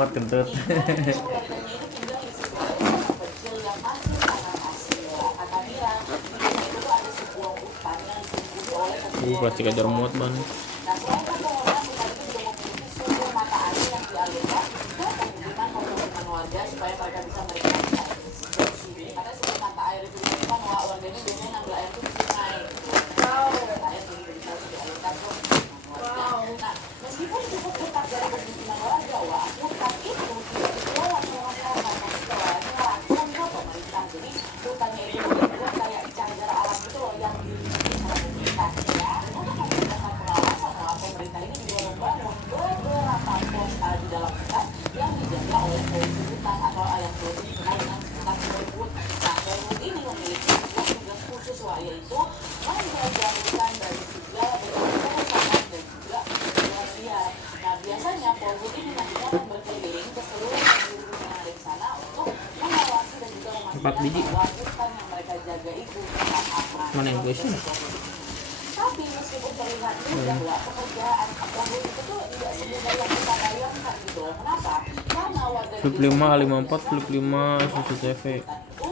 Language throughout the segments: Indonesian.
muat kentut. Plastik ajar muat ban. Empat biji. Mana yang tulisnya? Tapi meskipun terlihat bahwa pekerjaan Polhut itu tuh tidak semudah yang kita bayangkan gitu. Kenapa? Karena warga Flip 5, 54, Flip 5, CCTV.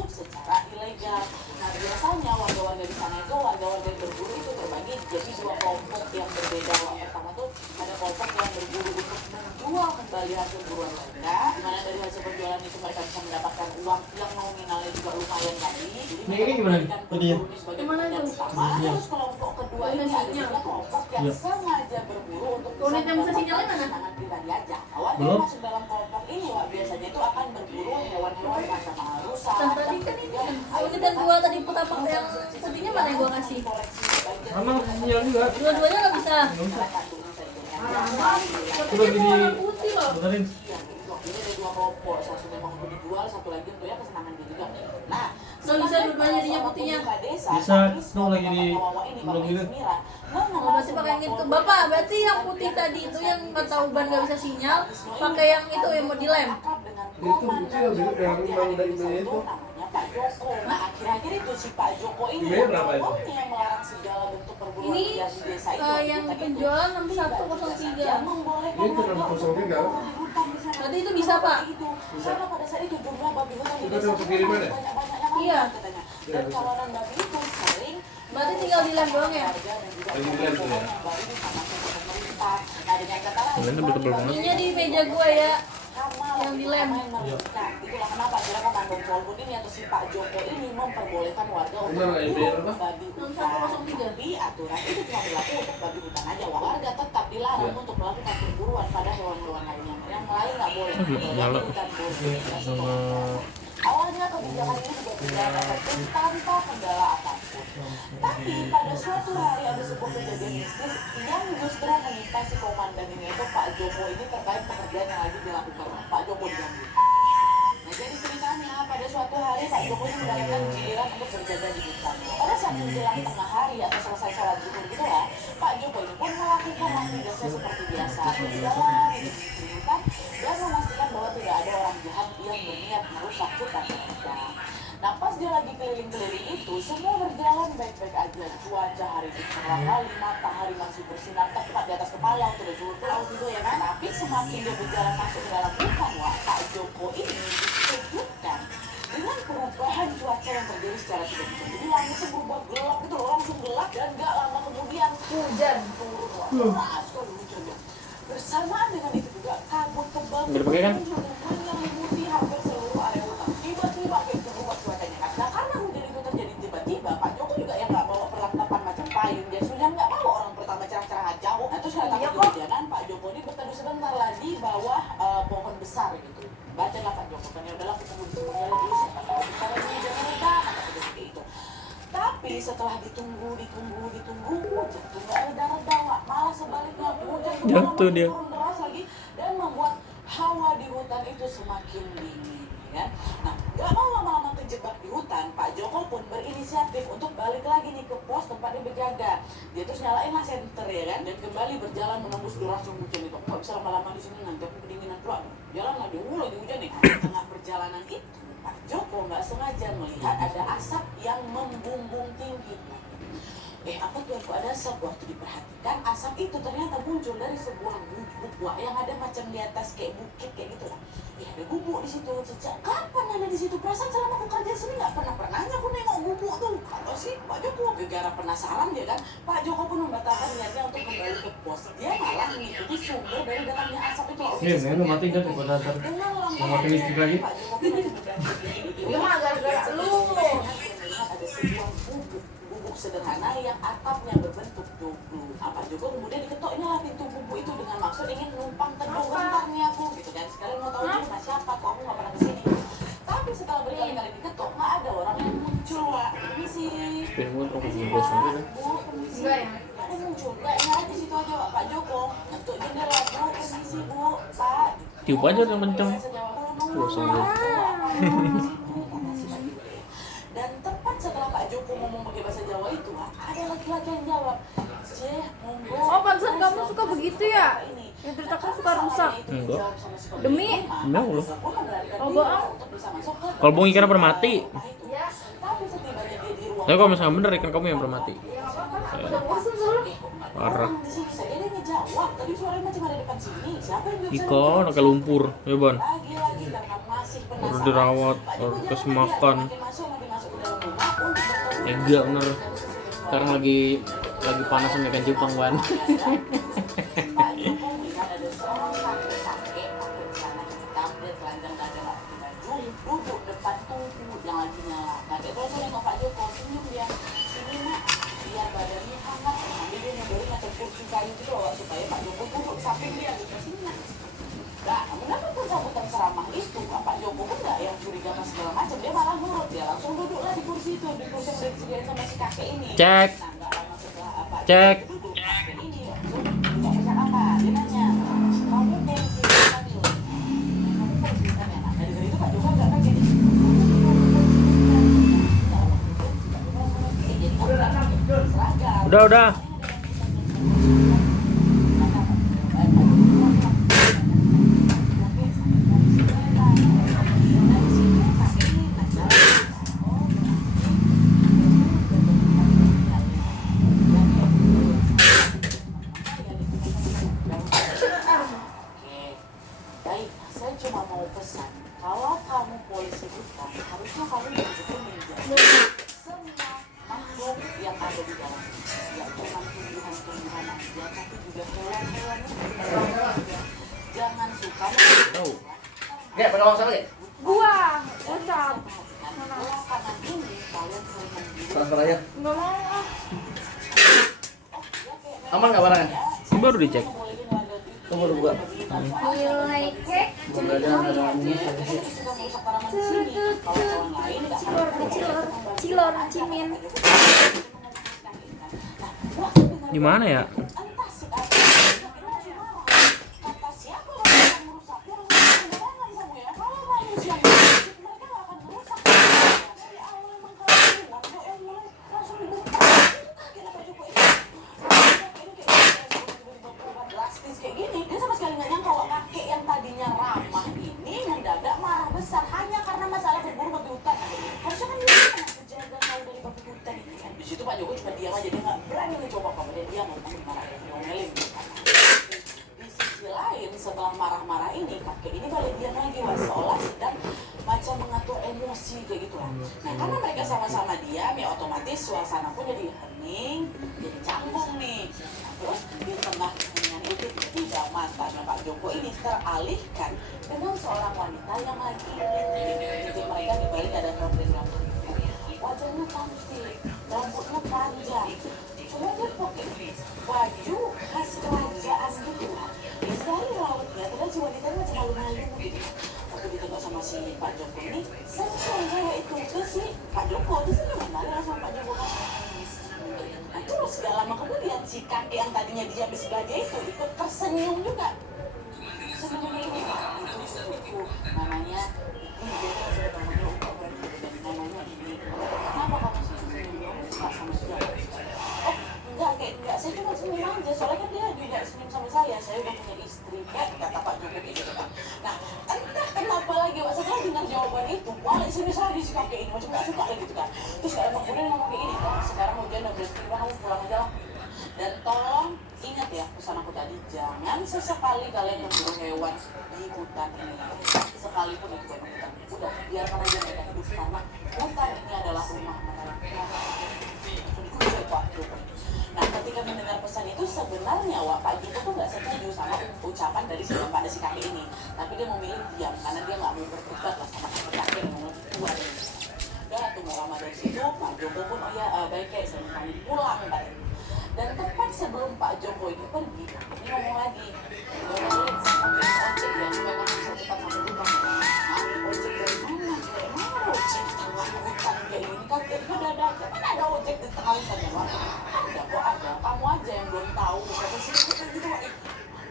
Secara ilegal. Nah biasanya warga-warga di sana itu warga-warga yang berburu itu terbagi jadi dua kelompok yang berbeda. Yang pertama tuh ada kelompok yang berburu untuk menjual kembali hasil buruan mereka, di mana dari hasil penjualan itu mereka bisa mendapatkan uang yang nominalnya juga lumayan tadi. Jadi ini gimana nih? sebagai pekerjaan utama. Terus kelompok kedua ini adalah kelompok yang sengaja berburu untuk bisa mendapatkan kesenangan pribadi aja. Warga yang masuk dalam kelompok ini biasanya itu akan berburu hewan-hewan macam rusa. Tadi kan ini unit yang dua tadi pertama yang putihnya mana yang gua kasih? Sama sinyal juga. Dua-duanya nggak bisa. Coba gini. Putih loh. Benerin. Ini ada dua kelompok, satu memang untuk dijual, satu lagi untuk ya kesenangan dia juga. Nah, Nggak bisa dua-duanya jadinya putihnya. Bisa, tuh lagi di belum gitu. Berarti pakai yang itu. Bapak, berarti yang putih tadi itu yang kata Uban nggak bisa sinyal, pakai yang itu yang mau dilem. Itu yang memang dari itu. Pak Joko. Nah, akhir-akhir itu si Pak Joko ini yang melarang segala bentuk perburuan Ini liar di desa itu. yang penjualan 6103. Membolehkan Ini tuh 603. Tadi itu bisa, Pak? Karena pada saat itu jumlah babi hutan di Itu desa dapat kiriman ya? banyak-banyaknya Iya. katanya. Dan kawanan babi itu sering Berarti tinggal dilem doang ya? Lagi dilem tuh ya. Nah, dengan kata lain, Ini tebel-tebel banget. Ininya di meja gua ya. Yang dilem. Nah, itulah kenapa kira Komando Polhut ini atau si Pak Joko ini memperbolehkan warga untuk Benar, IBR apa? babi hutan. 6103. Tapi aturan itu cuma berlaku untuk babi hutan aja. Warga tetap dilarang untuk melakukan perburuan pada hewan-hewan lainnya. Yang lain nggak boleh. Nyala. Babi hutan boleh. Awalnya kebijakan ini juga berjalan efektif tanpa kendala apapun. Tapi pada suatu hari ada sebuah kejadian mistis yang justru menimpa si komandan ini, itu Pak Joko ini, terkait pekerjaan yang lagi dilakukan Pak Joko diambil. Nah jadi ceritanya pada suatu hari Pak Joko ini mendapatkan giliran untuk berjaga di hutan. Pada saat menjelang tengah hari atau selesai sholat zuhur gitu lah, Pak Joko ini pun melakukan aktivitasnya seperti biasa, berjalan di hutan dan memastikan bahwa tidak ada orang jahat yang berniat merusak hutan mereka. Nah pas dia lagi keliling-keliling itu, semua berjalan baik-baik aja. Cuaca hari itu cerah kali, matahari masih bersinar tepat di atas kepala untuk zuhur laut gitu ya kan. Tapi semakin dia berjalan masuk ke dalam hutan, wah Pak Joko ini dikejutkan dengan perubahan cuaca yang terjadi secara tiba-tiba. Jadi langitnya berubah gelap gitu loh, langsung gelap, dan gak lama kemudian hujan turun. Wah, sekali hujannya. Bersamaan dengan itu juga kabut tebal Udah dipakai kan? meliputi hampir seluruh area hutan. Tiba-tiba kayak berubah cuacanya. Nah karena hujan itu terjadi tiba-tiba, Pak Joko juga yang nggak bawa perlengkapan macam payung, dia sudah nggak bawa, orang pertama cerah-cerah jauh. Nah terus karena takut kehujanan, Pak Joko ini berteduh sebentar lah di bawah pohon besar gitu. Bacalah Pak Joko, kan ya udahlah aku tunggu di sini dulu sampai kalau hujan reda, kata seperti itu. Tapi setelah ditunggu, hujan tuh nggak reda-reda, malah sebaliknya hujan tuh Jatuh dia. turun deras lagi dan membuat hawa di hutan itu semakin dingin. Ya. Nah, gak mau lama-lama terjebak di hutan, Pak Joko pun berinisiatif untuk balik lagi nih ke pos tempat dia berjaga. Dia terus nyalain lah senter ya kan, dan kembali berjalan menembus deras hujan itu. Nggak bisa lama-lama di sini, nanti aku kedinginan pula. Jalan lagi, lagi hujan nih. Di tengah perjalanan itu, Pak Joko nggak sengaja melihat ada asap yang membumbung tinggi. Apa tuh aku ada asap? Waktu diperhatikan asap itu ternyata muncul dari sebuah gubuk yang ada macam di atas kayak bukit kayak gitu lah. Ada gubuk di situ. Sejak kapan ada di situ? Perasaan selama aku kerja sini nggak pernah aku nengok gubuk tuh. Kalau sih Pak Joko gara penasaran dia kan, Pak Joko pun membatalkan niatnya untuk kembali ke pos. Dia malah mengikuti sumber dari datangnya asap itu. Iya, lu mati kan pada ntar mau makan listrik lagi. Pak Joko pun lagi Dia mah gara-gara lu. ada sebuah gubuk sederhana yang atapnya berbentuk joglo. Pak Joko kemudian diketoknya lah pintu gubuk itu dengan maksud ingin numpang teduh bentar nih aku gitu kan. Sekalian mau tahu juga siapa, kok aku nggak pernah kesini. Tapi setelah berkali-kali diketok nggak ada orang yang muncul, Wak. Permisi. Spin mode aku belum bosan juga. Bu, permisi. Enggak ya? Nggak ada muncul. Nggak nyala di situ aja, Pak Joko. Ngetuk jendela, Bu. Permisi, Bu. Pak. Tiup aja yang kenceng. Bosan gue. Dan tepat setelah Pak Joko ngomong pakai bahasa Jawa itu, ada laki-laki yang jawab, "Jeh, monggo." Oh, pantesan kamu suka begitu ya? Yang ceritakan suka rusak. Enggak. Demi? Enggak loh. Oh, bohong. Kalau bohong ikan pernah mati. Ya. Tapi kalau misalnya bener ikan kamu yang pernah mati. Udah bosan dulu. Parah. Di sini saya dia ngejawab, tadi suaranya macam ada depan sini. Siapa yang jawab? Ikan pakai lumpur, ya Ban. Lagi-lagi karena masih penasaran. Harus dirawat, harus kasih makan. Makin masuk ke dalam rumah untuk bertemu. Tega bener. Sekarang lagi panas sama ikan cupang, Ban. Pak Joko melihat ada seorang kakek pakai celana hitam dan telanjang dada pakai baju duduk depan tungku yang lagi nyala. Kakek terus nengok Pak Joko, senyum dia. Ini nak, biar badannya hangat. Nanti dia nyodori macam kursi kayu gitu loh, supaya Pak Joko duduk samping dia gitu. Sini nak. Nah, mendapat sambutan seramah itu, Pak Joko pun nggak yang curiga pas segala macam. Dia malah nurut, dia langsung duduklah di kursi itu, di kursi yang udah disediain sama si kakek ini. Cek. Nah, nggak lama setelah Pak Cek. Joko duduk, kakek ini langsung nggak pesan apa. Dia nanya, kamu polisi tadi loh. Kamu polisi kan ya? Nah, dari itu Pak Joko nggak kaget. Udah. Baik, saya cuma mau pesan, kalau kamu polisi bukan, harusnya kamu betul-betul menjaga semua makhluk yang ada di dalam. Tidak cuma tumbuhan-tumbuhan aja, tapi juga hewan-hewan. Jangan suka Tahu. Gak, pada sama ya? Gua, WhatsApp. makanan ini kalian sering membeli. Transfer aja. Enggak mau ah. Aman nggak barangnya? Ini baru dicek. Tunggu dulu buka. Nilai cake. Ada ini. Cilor, cimin. Di mana ya? Kayak gini, dia sama sekali nggak nyangka kalau kakek yang tadinya ramah ini mendadak marah besar hanya karena masalah berburu babi hutan. Harusnya kan dia menjaga kau dari babi hutan itu kan. Di situ Pak Joko cuma diam aja, dia nggak berani mencoba apa, dia diam untuk marah ya, diomelin. Di sisi lain, setelah marah-marah ini, kakek ini balik diam lagi, Wak, seolah sedang macam mengatur emosi kayak gitu lah. Nah, karena mereka sama-sama diam, ya otomatis suasana pun jadi hening, jadi canggung nih. Nah, terus di tengah keheningan itu, tiba matanya Pak Joko ini teralihkan dengan seorang wanita yang lagi titik mereka di balik ada rambut. Wajahnya cantik, rambutnya panjang. Cuma dia pakai baju khas kerajaan gitu lah. Dari lautnya, terus si wanita ini macam malu-malu gitu. Waktu ditengok sama si Pak Joko ini, senang cewek itu. Terus si Pak Joko, terus dia marah sama Pak Joko. Nah, terus gak lama kemudian si kakek yang tadinya dia di sebelah dia itu ikut tersenyum juga. Senyumnya ini, itu namanya ini dia kan sudah namanya untuk namanya ini. Kenapa kamu senyum? Suka sama siapa? Oh, enggak, saya cuma senyum aja. Soalnya kan dia juga senyum sama saya. Saya udah punya istri, kata Pak Joko gitu kan. Nah, entah kenapa lagi, Pak, setelah dengar jawaban itu, balik sini lagi si kakek ini macam nggak suka gitu kan. Terus gak lama kemudian ngomong kayak gini, kan sekarang hujan udah berhenti, kamu pulang sesekali kalian memburu hewan di hutan ini, sekalipun itu bukan hutan, udah biarkan aja mereka hidup karena hutan ini adalah rumah mereka. Nah, ketika mendengar pesan itu sebenarnya Pak Joko tuh nggak setuju sama ucapan dari si bapak dan si kakek ini, tapi dia memilih diam karena dia nggak mau berdebat lah sama kakek yang mau tua ini. Udah tunggu lama dari situ Pak Joko pun baik kayak saya mau pulang Pak. Dan tepat sebelum Pak Joko ini pergi, ini ngomong lagi, ojek ya supaya kamu bisa cepat sampai rumah. Ojek dari mana? Kayak mana ojek di tengah hutan kayak gini? Kakeknya udah ada, mana ada ojek di tengah hutan ya Pak? Ada kok ada, kamu aja yang belum tahu. Kata sini kita gitu Pak.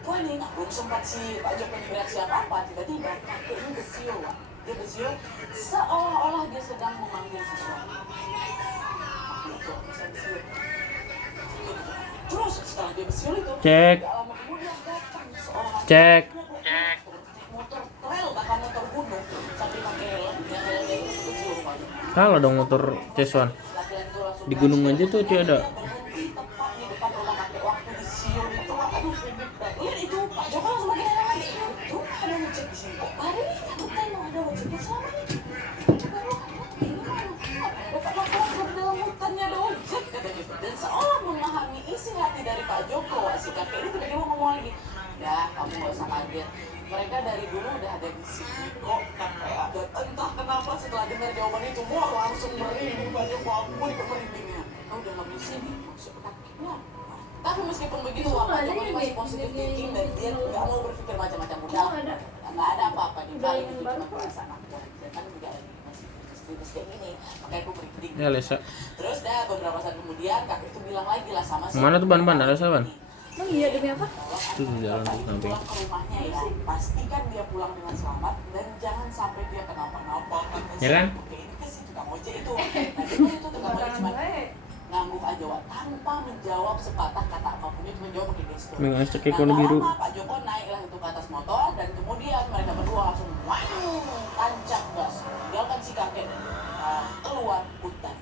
Wah ini nggak belum sempat si Pak Joko ini bereaksi apa-apa, tiba-tiba kakeknya besio Pak. Dia besio seolah-olah dia sedang memanggil sesuatu. Itu bisa besio. Terus setelah dia bersiul itu, Cek. Cek. Motor trail bahkan motor gunung sampai pakai helm, yang helmnya itu kecil rupanya. Kalah dong motor C1. Di gunung aja tuh ada. Berhenti tepat di depan rumah kakek waktu disiul itu, aduh, lihat itu Pak Joko langsung makin heran lagi. Tuh ada ojek di sini kok. Hari ini aku tahu ada ojeknya selama ini. Ini mana? Dapat laporan dari dalam hutannya ada ojek kata gitu. Dan seolah memahami isi hati dari Pak Joko, si kakek ini tiba-tiba ngomong lagi, ya kamu gak usah kaget, mereka dari dulu udah ada di sini kok. Dan entah kenapa setelah dengar jawaban itu, wah langsung merinding Pak Joko, ampun merindingnya. Kau udah gak di sini, maksud kakeknya. Tapi meskipun begitu, Pak Joko ini masih positif thinking dan dia gak mau berpikir macam-macam udah. Gak ada apa-apa di balik itu, cuma perasaan aku aja kan juga lagi masih kayak gini, makanya aku merinding. Ya Lesa. Terus dah beberapa saat kemudian kakek itu bilang lagi lah sama si Mana tuh ban-ban? Ada ban? Emang iya demi apa? Itu di jalan Bapak tuh ini samping. pulang ke rumahnya ya, pastikan dia pulang dengan selamat dan jangan sampai dia kenapa-napa. Ya kan? Oke, ini kan si tukang ojek itu. Nah, dia itu tukang ojek cuma ngangguk aja Wak, tanpa menjawab sepatah kata apapun, dia cuma jawab pakai gestur. Dengan cek warna biru. Lama Pak Joko naiklah itu ke atas motor dan kemudian mereka berdua langsung tancap gas, tinggalkan si kakek keluar hutan.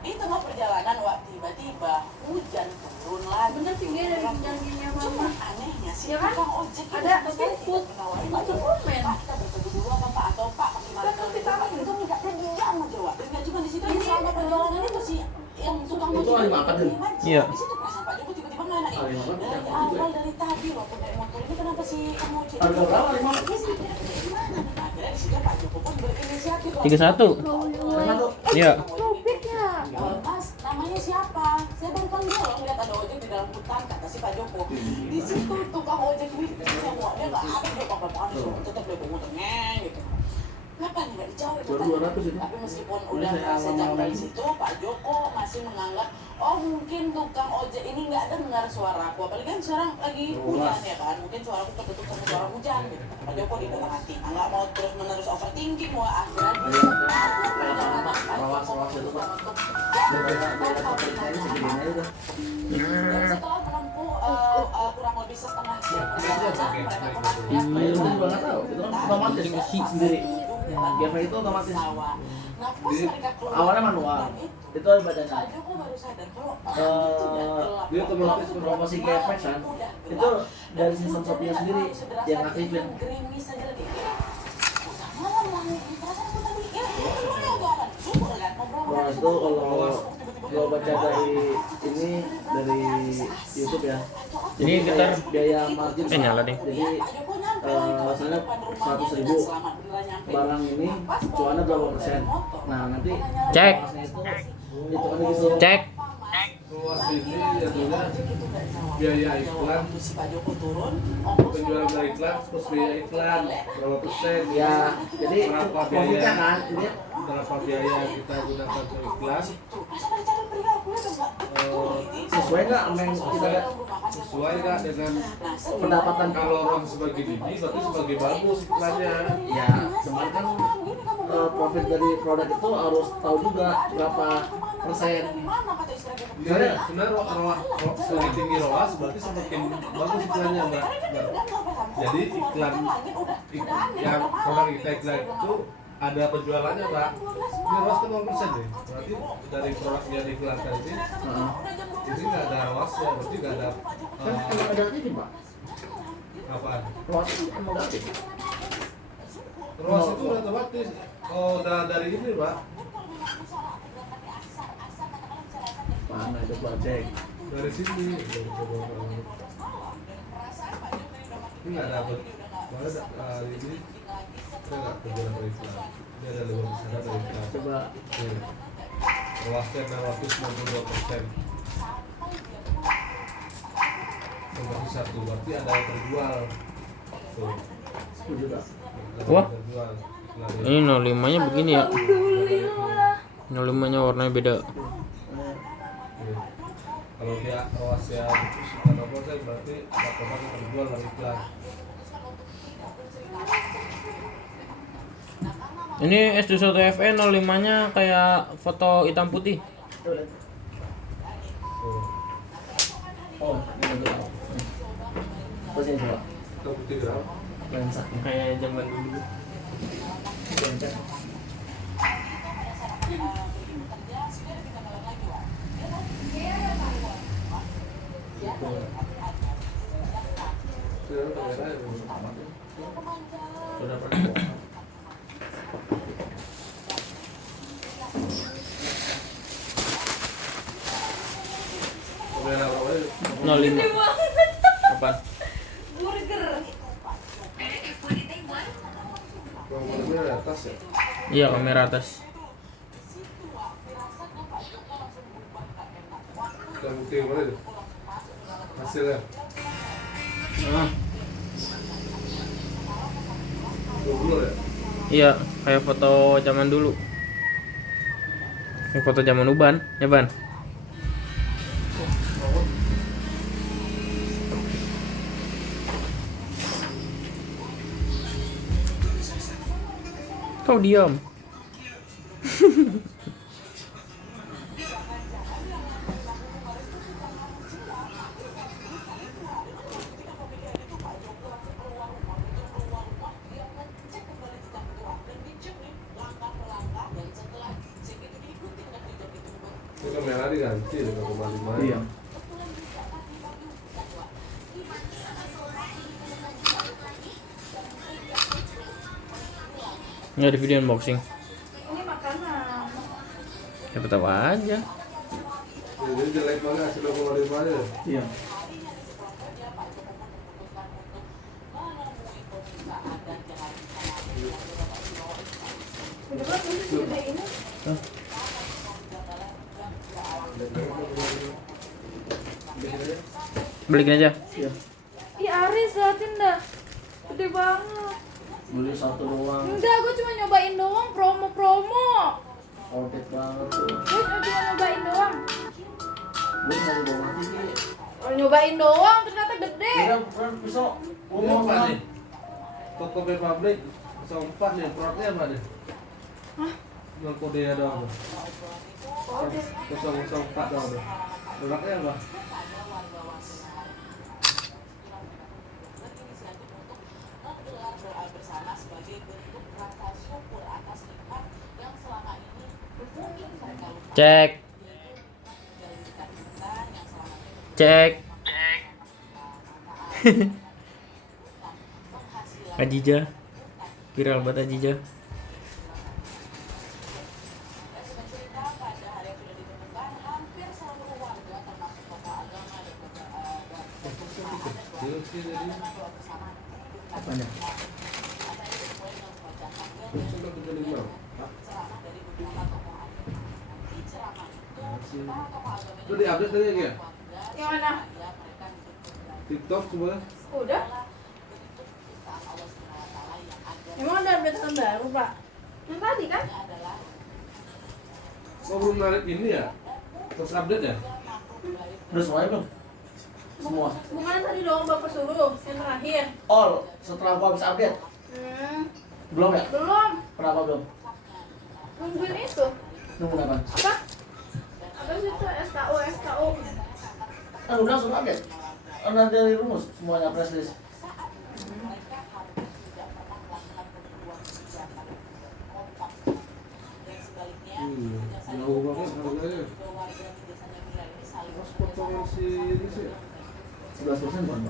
Di tengah perjalanan Wak, tiba-tiba hujan turun lagi. Bener sih dia dari janjinya Cuma mama. anehnya sih Ya kan? tukang ojek ini Ada sebenarnya seafood. tidak menawarin Ada aja. suplemen. Pak, kita bertemu dulu apa Pak? Atau Pak pakai masker Kan dulu, vitamin. Pak. Itu enggak, dia diam aja Wak. Dan nggak cuma di situ, selama perjalanan itu sih yang tukang Itu ojek lima apa, Din? diam aja. Iya. Di situ perasaan Pak Joko tiba-tiba nggak enak. Lima apa? Dari awal dari tadi loh naik motor ini kenapa sih kamu ojek? Harga berapa, lima? Ini sadar gimana? Nah, akhirnya di situ Pak Joko pun berinisiatif. 31. Satu. Iya. Topiknya. Mas, namanya siapa? Saya baru panggil loh, ngeliat ada ojek di dalam hutan, kata si Pak Joko. Di situ tukang ojek ini semua dia nggak ada, dia apa-apa disuruh tetap dia bawa motornya gitu. Kenapa nggak dijawab? Baru 200 itu. Tapi meskipun udah Ini saya sejak awal-awal dari ini. situ, Pak Joko masih menganggap, oh mungkin tukang ojek ini nggak ada dengar suara aku. Apalagi kan sekarang lagi hujan ya kan, mungkin suara aku tertutup sama suara hujan gitu. Pak Joko di dalam hati, nggak mau terus menerus overthinking, wah akhirnya dia Rawas-rawas itu, Pak. dan setelah menempuh kurang lebih setengah jam perjalanan, mereka pun akhirnya Itu juga nggak tahu. Itu kan otomatis sendiri. GP itu otomatis. Nah, pas mereka keluar Awalnya manual. dan Itu ada Pak badannya. Joko baru sadar kalau itu udah gelap. Dia tuh Waktu itu promosi malam, GP kan. udah Itu gelap. dari Dan sistem hujannya Shopee nggak sendiri terlalu sederas yang lagi, aktifin. gerimis aja lagi. Udah malam lah nih, perasaan aku tadi ya itu dulu ya udah kan. Syukur kan ngobrol Wah, itu kalau baca dari ini dari YouTube ya. Ini kita biaya margin. nyala deh. Jadi misalnya 100.000 barang ini cuannya berapa persen. Nah nanti Cek. itu kan gitu. Cek. Luas ini jadinya biaya iklan, penjualan dari iklan, terus biaya iklan, berapa persen, Ya, jadi berapa profitnya biaya, kan ini berapa biaya kita gunakan untuk iklan, sesuai nggak sama yang kita lihat? sesuai nggak dengan Pendapatan kalau orang sebagai dini, berarti sebagai bagus iklannya. Ya, cuman kan profit dari produk itu harus tahu juga berapa persen. Sebenarnya semakin tinggi ROAS berarti semakin bagus iklannya, Mbak. Jadi iklan yang produk kita iklan itu ada penjualannya, Mbak. Ini ROAS kan 0% deh. Berarti dari produk yang diiklankan ini nggak ada ROAS-nya, berarti nggak ada Kan kalau ada TV, Pak. Apaan? Ruas itu emang gratis. Ruas itu udah otomatis. Oh, dari ini, Pak. Mana itu Pak cek? Dari sini. Ini nggak dapat. Mana hari ini saya nggak kejualan dari iklan. Ini ada 5% dari iklan. Coba Nih. Ruasnya 692%. Seperti satu, berarti ada yang terjual. Tuh. 10 juta. Ada Wah. yang terjual. Nah, Ini 05-nya begini ya. Alhamdulillah. 05-nya warnanya beda. Iya. Kalau dia ruas yang bukan apa berarti ada produk yang terjual dari iklan. Ini S21FE 05-nya kayak foto hitam putih. Tuh. Oh, ini betul. Terus ini coba Hitam putih berapa? lensa. Kayak zaman dulu. Lensa. Sudah kamera ya. Sudah pernah. Kamera berapa ya? 05. Apaan? Burger. Kamera di atas ya? Iya, kamera atas. Hitam putih yang mana itu? Hasilnya? Ah, 20 ya? iya, kayak foto zaman dulu. Kayak foto zaman Uban, ya Ban? Kau diam. Ini kamera diganti dengan 5. Iya. Nggak ada video unboxing. Ini makanan. Siapa tahu aja. Jadi jelek banget hasil 25 aja. Iya. Udah berapa sih segede ini? Belikin aja. Iya. Ih Aris liatin dah. Gede banget. Beli satu doang. Enggak, gue cuma nyobain doang promo-promo. Outfit banget tuh. Gue cuma nyobain doang. Gue mau bawa mati sih. Kalau nyobain doang ternyata gede. Iya, kan besok. Gua Ini mau apa kan. nih? Toko Republik 04 nih, produknya apa nih? Hah? Yang kodenya doang. Kode. 004 doang. Produknya apa? Cek. Cek. Ajija. Viral banget Ajija. Kecil sih jadi. Apanya? 175. Itu diupdate tadi ya? Yang mana? TikTok coba. Udah. Emang ada update baru, Pak? Yang tadi kan? Kok belum narik ini ya? Terus update ya? Udah semuanya belum? Semua. Bukan tadi doang Bapak suruh, yang terakhir. All setelah gua habis update. Belum ya? Belum. Kenapa belum? Nungguin itu. Nunggu apa? Apa? Apa sih itu? SKU. Kan udah langsung update. Kan nanti dari rumus semuanya press list. Jauh banget harganya. Mas potongan si ini sih. 11% bukan, Bang?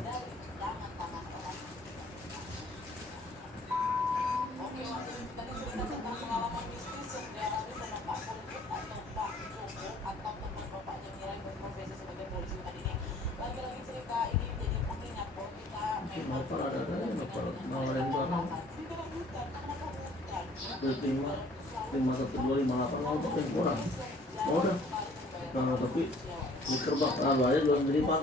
lima satu dua lima delapan mau tuh yang kurang mau udah nah tapi di kerbak terlalu aja belum jadi pan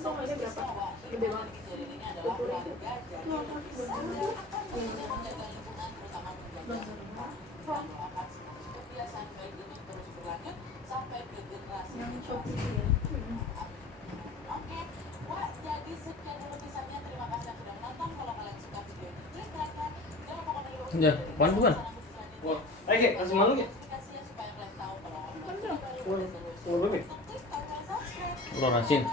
Soalnya berapa? Gede banget. 20. Ya, pan bukan? Wah, ayo kasih malu ya. Telur bebek. Telur asin.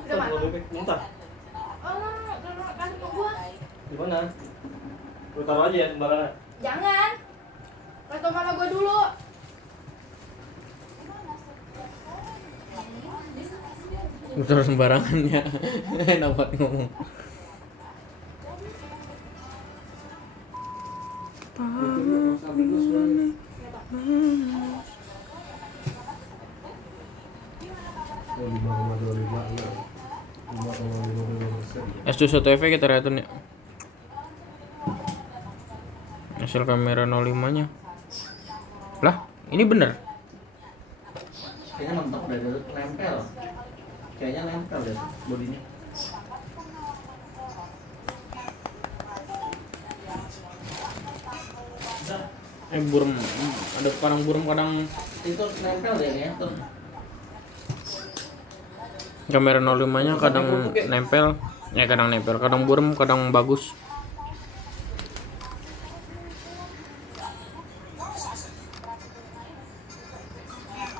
Udah Telur bebek muntah. Kan gua. Di mana? Lu taruh aja ya sembarangan. Jangan. Kasih tau mama gua dulu. Udah sembarangannya. Enak banget ngomong. S21 FE kita lihatin ya. Hasil kamera 05 nya. Lah, ini bener. kayaknya mentok udah nempel kayaknya nempel deh bodinya Burem ada kadang burem kadang itu nempel deh ya tuh kamera 05 nya kadang nempel kadang nempel kadang burem kadang bagus.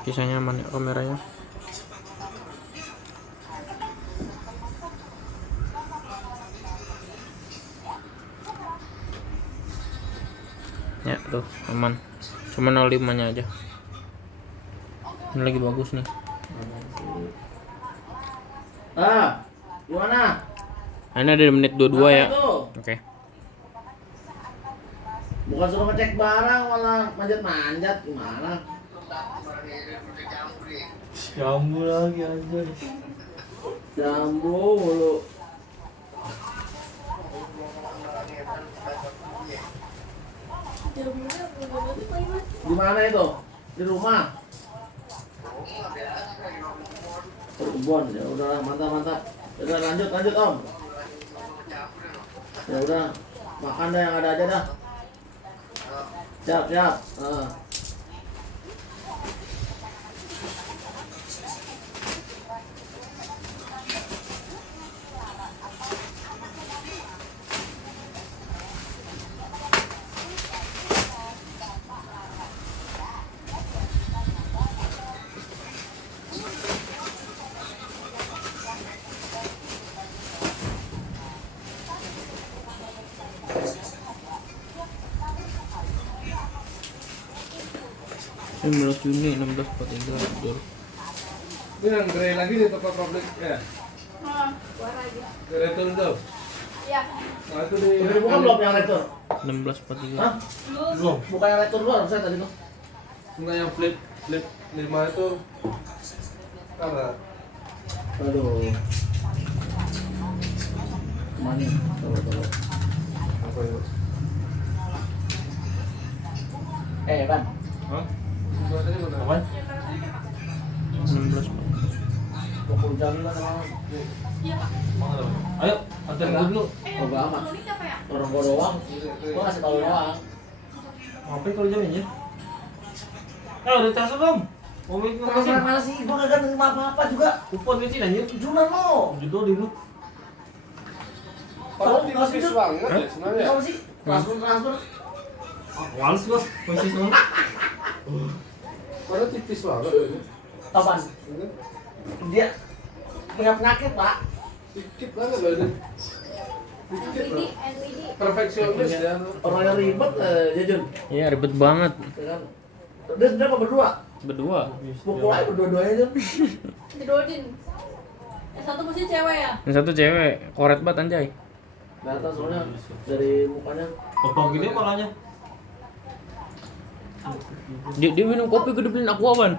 Kisahnya mana kameranya? Ya tuh aman, cuma 05 nya aja. Ini lagi bagus nih. Gimana? Ini ada di menit 22 ya. Apa itu? Oke. Bukan suruh ngecek barang malah manjat-manjat gimana? Jambu lagi aja. Jambu mulu. Di mana itu? Di rumah. Kebun ya udah mantap. Udah lanjut Om. Ya udah makan dah yang ada aja dah. Siap. Ini 19 Juni 1643 tidur. Ini yang gerai lagi di toko publik ya. Keluar aja. Gerai itu tuh. Iya. Nah itu di. Udah bukan belum yang retur? 1643. Hah? Belum. Bukan yang retur dulu harusnya tadi tuh. Enggak yang flip 5 itu. Karena Aduh. Mana? Tuh. apa itu? Ban. Hah? Buatannya mana? Apa? 16. 20 jam lah sama. Ayo, antar gue dulu. Oh, gak amat. Orang gua doang. Gua ngasih tau doang. Ngapain kalau jamnya? Udah tasuk Om. Mau bikin Terus mana sih? Gua kagak nerima apa-apa juga. kupon bensin anjir. Junan lo. Judul di lu. Padahal tipis banget ya sebenarnya. Apa sih? Transfer. Males bos, masih semua. Padahal tipis banget ini. Apaan? Dia punya penyakit, Pak. Dikit banget loh ini. Dikit loh. NWD. Perfeksionis ya. Orang yang ribet Jun. Iya ribet banget. Ya kan? Dia sebenarnya apa berdua? Berdua. Pukul aja berdua-duanya Jun. Didodin. Yang satu pasti cewek ya? Yang satu cewek, koret banget anjay. Kelihatan soalnya dari mukanya. Potong gini malahnya. Dia minum kopi gede beliin aku apaan?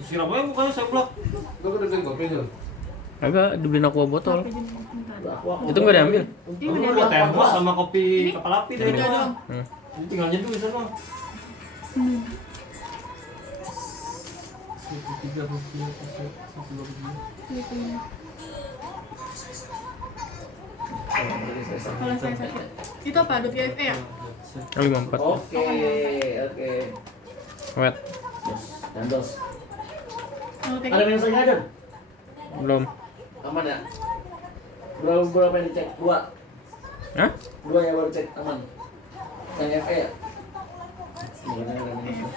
Siram aja mukanya saya blok. Lu udah bikin kopi Jun? Agak dibeliin aqua botol. Aku Itu nggak diambil. Kamu buat termos sama kopi kapal api deh. Udah dong. Ini tinggal nyeduh di sana. Kalau saya sakit. Itu apa? Adobe FE ya? 54. Oke. Wet. Dan dos. Kalau Ada teknik minus lagi ada? Belum. Aman ya? Berapa yang dicek? 2. Hah? 2 yang baru cek aman. Yang FE ya? Gimana ada minus?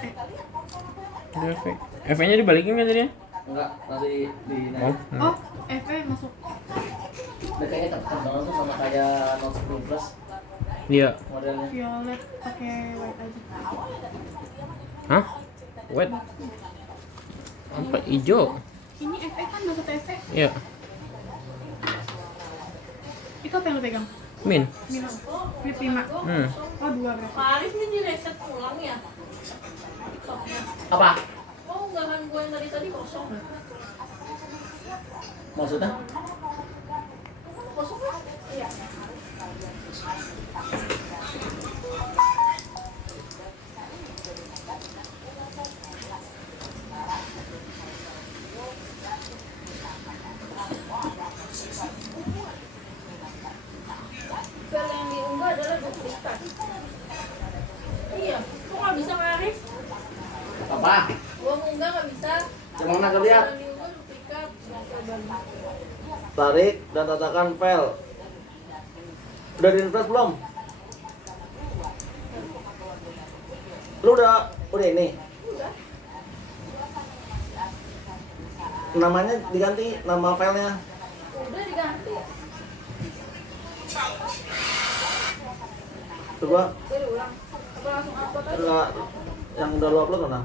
FE-nya dibalikin nggak tadi ya? Enggak, nanti di Oh. Oh, FE masuk. Udah kayaknya tekan banget tuh sama kayak Note 10 Plus Iya. modelnya. Violet pakai white aja. Hah? Wet. Apa hijau? Ini FE kan maksud FE. Iya. Itu apa yang lo pegang? Min. Milo. Flip 5. Oh, 2 berarti. Paris ini direset pulang ya? Apa? Oh, enggak kan gue yang tadi kosong. Maksudnya? Kosong kan? Iya. File yang diunggah adalah duplikat. Iya, kok nggak bisa Paris? Apa? Gua unggah nggak bisa. Yang mana kalian? Yang diunggah duplikat. Tarik dan tatakan file. Udah di-refresh belum? Lu udah ini? Namanya diganti, nama filenya. Udah diganti. Coba Gue diulang. Apa langsung upload aja? enggak yang udah lu upload mana?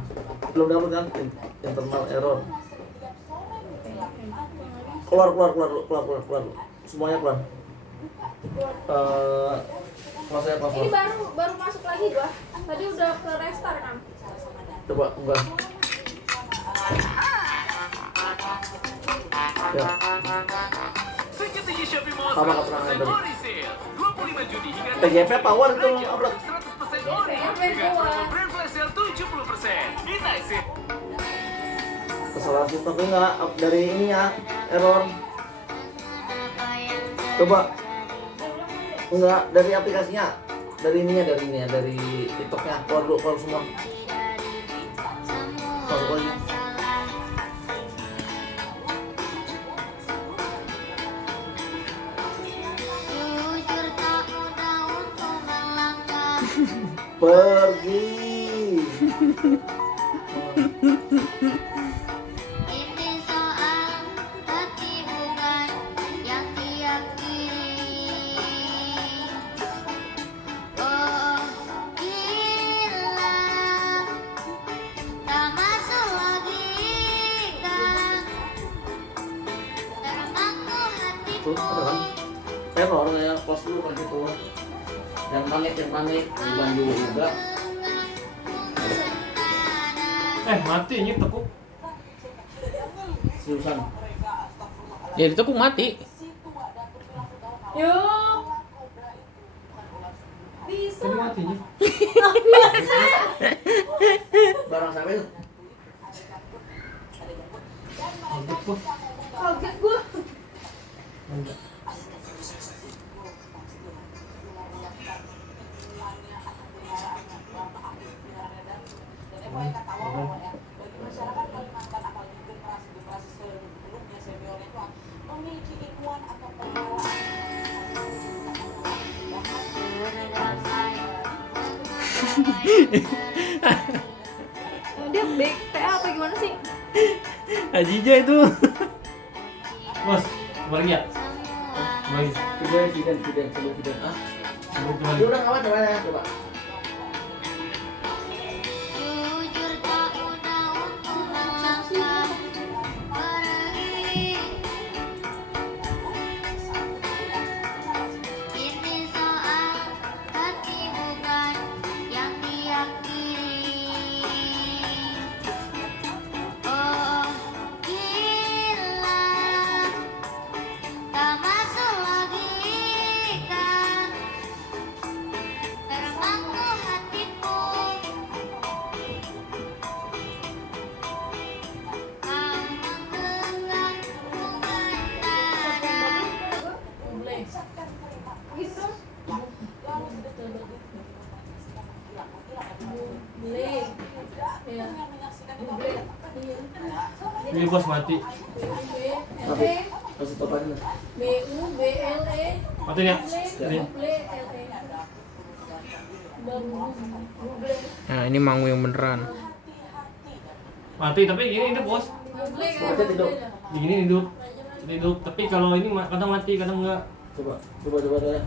Belum di-upload kan? Internal error. Keluar. Semuanya keluar. Close ya, close. Ini baru masuk lagi gua. Tadi udah ke restart kan. Coba enggak. Ya. Sama keterangan tadi. TGP power itu upload. Kesalahan sistem enggak dari ininya error. Coba. Enggak dari aplikasinya. Dari TikToknya keluar semua. Masuk lagi. Pergi. Ini soal hati bukan yang diyakini. Oh gila, tak masuk logika. Termaku hatiku. Tuh, ada kan? Error ya, pas dulu kan gitu. Yang panik, bukan juga. Mati ini tekuk. Seriusan. Ya itu aku mati. Yuk. Bisa. Tadi matinya. Barang siapa itu? Kaget gua. Dia BTA apa gimana sih? Ajija itu. Bos, balik ya. Balik. Video. Ah, Balik. dia udah kawan coba ya, coba. Jujur tak mudah untuk melangkah pergi. Ini soal hati bukan yang diyakini. Oh gila, Bule. Ya. Bule. Iya. Ini bos mati. B Kasih totalnya. B U B L E. Mati ya? Ini. Bule L E. Bule. Nah, ini mangu yang beneran. Mati tapi ini bos. Bule Seperti kan. tidur. Ini hidup. Ini hidup. Tapi kalau ini kadang mati, kadang enggak. Coba ya.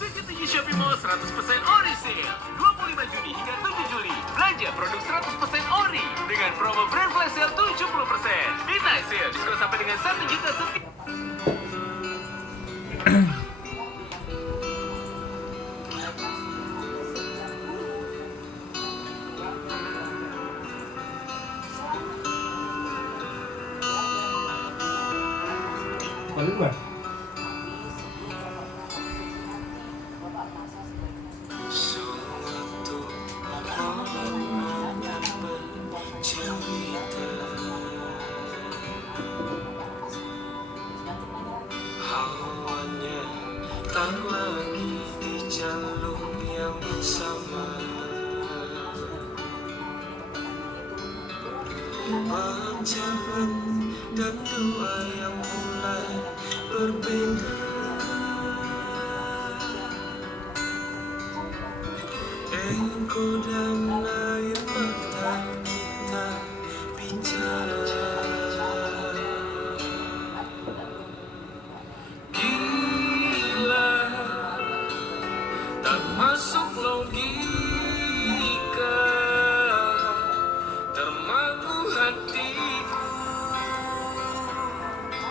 CCTV Shopee Mall 100% Ori Sale 25 Juni hingga 7 Juli. Belanja produk 100% Ori dengan promo Brand Flash Sale 70%. Midnight Sale diskon sampai dengan 1 juta setiap. Balik gua. Hawanya tak lagi di jalur yang sama. Bacaan dan doa yang mulai berbeda. Ego dan air mata kita bicara. Gila, tak masuk logika, termangu hatiku.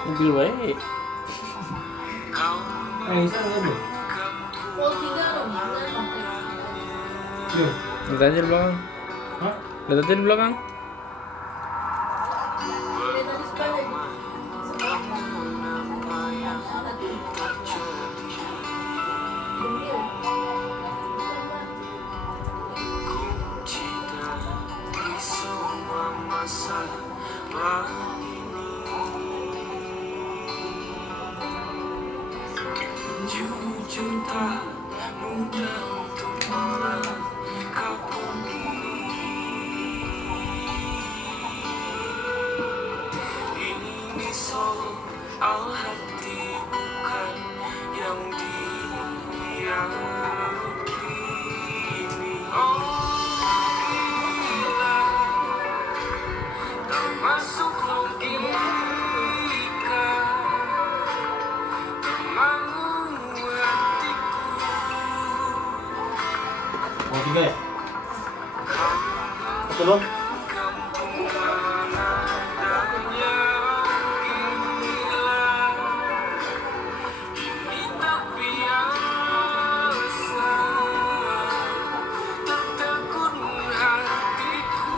Mobil baik. Kau Bisa enggak, Bu? Pol 3 dong. Yuk. Lihat aja di belakang. Hah? Lihat aja di belakang. Dia tadi suka ada kunci dari semua masalah ini. Jujur tak mudah untuk melangkah pergi. Ini soal hati bukan yang diyakini. Oh, bila termasuk logika, termangu hatiku. Mau 3 ya? Betul, Bang? Kampung mana adanya gila. Ini tak biasa, tertegun hatiku.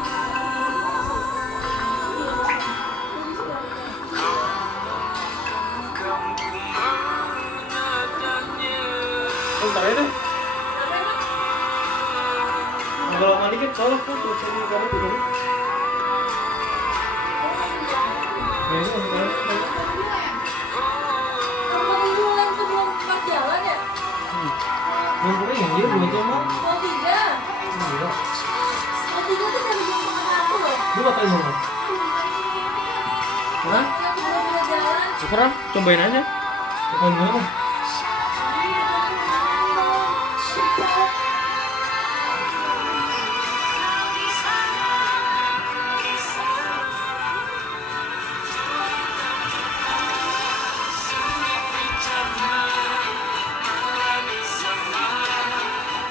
Kampung mana adanya. Bentar aja deh. Kalau mandi kan soalnya kan terus ini kamu tuh. Ya ini kan. Nomor itu yang sebelum pas jalan ya? Nomornya yang dia 2 jam mah. Pol 3. Iya. Pol 3 tuh dari jam setengah 1 loh. Lu ngapain nomor? Hah? Yang sebelum dia jalan. Terserah, cobain aja. Bukan mana?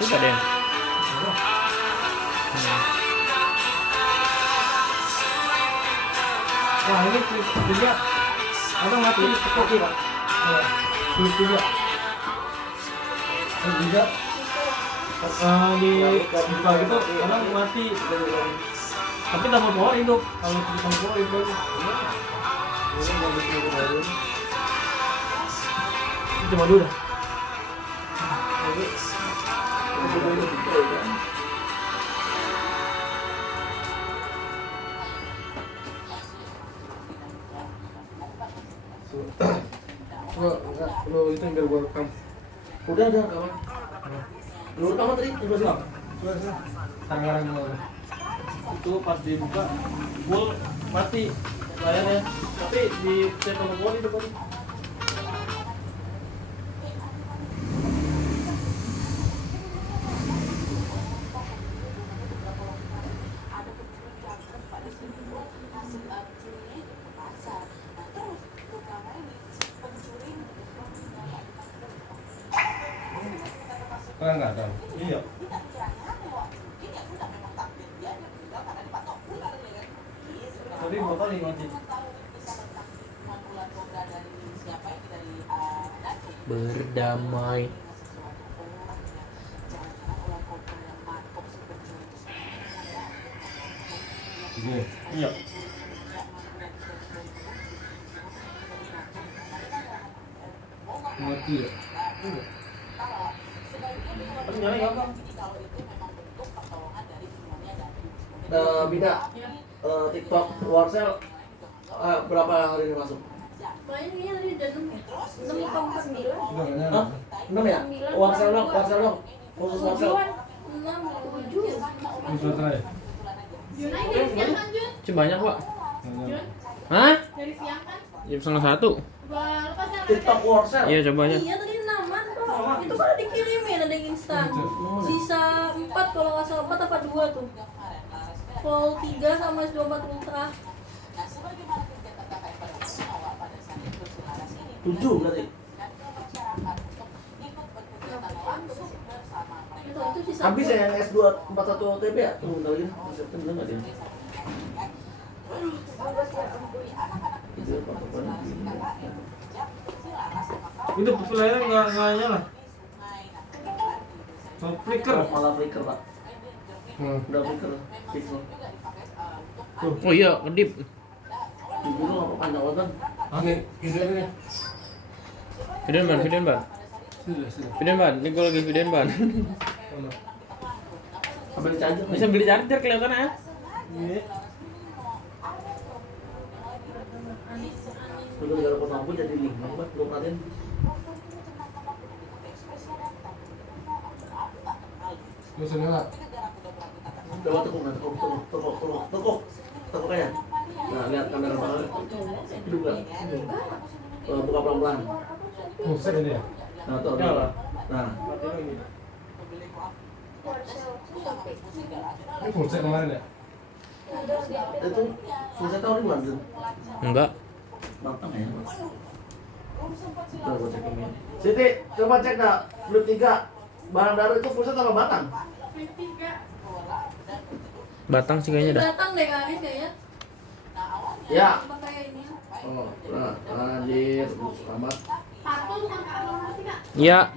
Coba deh. Wah ini juga orang mati kok tidak? Tidak. Tidak. Di buka gitu orang mati. Tapi tambah power hidup. Kalau tambah power hidup. Cuma dulu dah. Lo itu yang biar gua rekam. Udah ada kawan. Lu kamu tadi udah siap? Sudah. Tangerang mana? Itu pas dibuka full mati layarnya. Tapi di chat sama gua itu kan. Kan nggak tahu. Iya. Tadi berapa kali mati? Berdamai. Ini. Iya. Mati ya. Tapi nyala ya bang. Bida TikTok Warsel berapa hari ini masuk? Kayaknya ini tadi udah 6 atau 9. Sudah nggak nyala. Hah? 6 ya? Warsel dong. Khusus Warsel. 6, 7. Ini sudah terakhir. Jun, ayo dari siang kan Jun? Cuma banyak, Pak. Nggak nyala. Hah? Dari siang kan? Jam 12:30. Wah, lepas yang TikTok Warsel. Iya, coba aja. Iya tadi 6-an kok. Itu kan dikirimin ada yang instan. Sisa 4 kalau nggak salah 4 apa 2 tuh. Vol 3 sama S24 Ultra. 7 berarti. Itu sisa. Habis ya yang S241 TB ya? Tunggu bentar lagi. September nggak dia? Itu layarnya nggak nyala. Oh, flicker. Malah flicker pak. Udah flicker. Pixel. Oh iya, kedip. Jujur lu apa panjang banget kan? Oke, ini. Videoan ban. Sudah. Videoan ban. Ini gue lagi videoan ban. Ambil charger nih. Bisa beli charger kelihatan ya? Iya. Dulu gara pun lampu jadi 5 buat belum perhatiin. Terus nyala. Coba tekuk aja. Nah lihat kamera bawah. Hidup kan? Buka pelan-pelan. Set ini ya. Nah tuh. Nyala. Nah. Mati lagi. Ini full set kemarin ya. Itu selesai tahun ini bukan? Enggak. Matang ya. Coba cek ini. Siti, coba cek dah. Flip 3. Barang baru itu full set apa batang? Batang sih kayaknya dah. Datang deh Kak Aris kayaknya. Ya. Pakai ini. Oh, nah, anjir, selamat. Parto bukan Kak Alor sih Kak? Iya.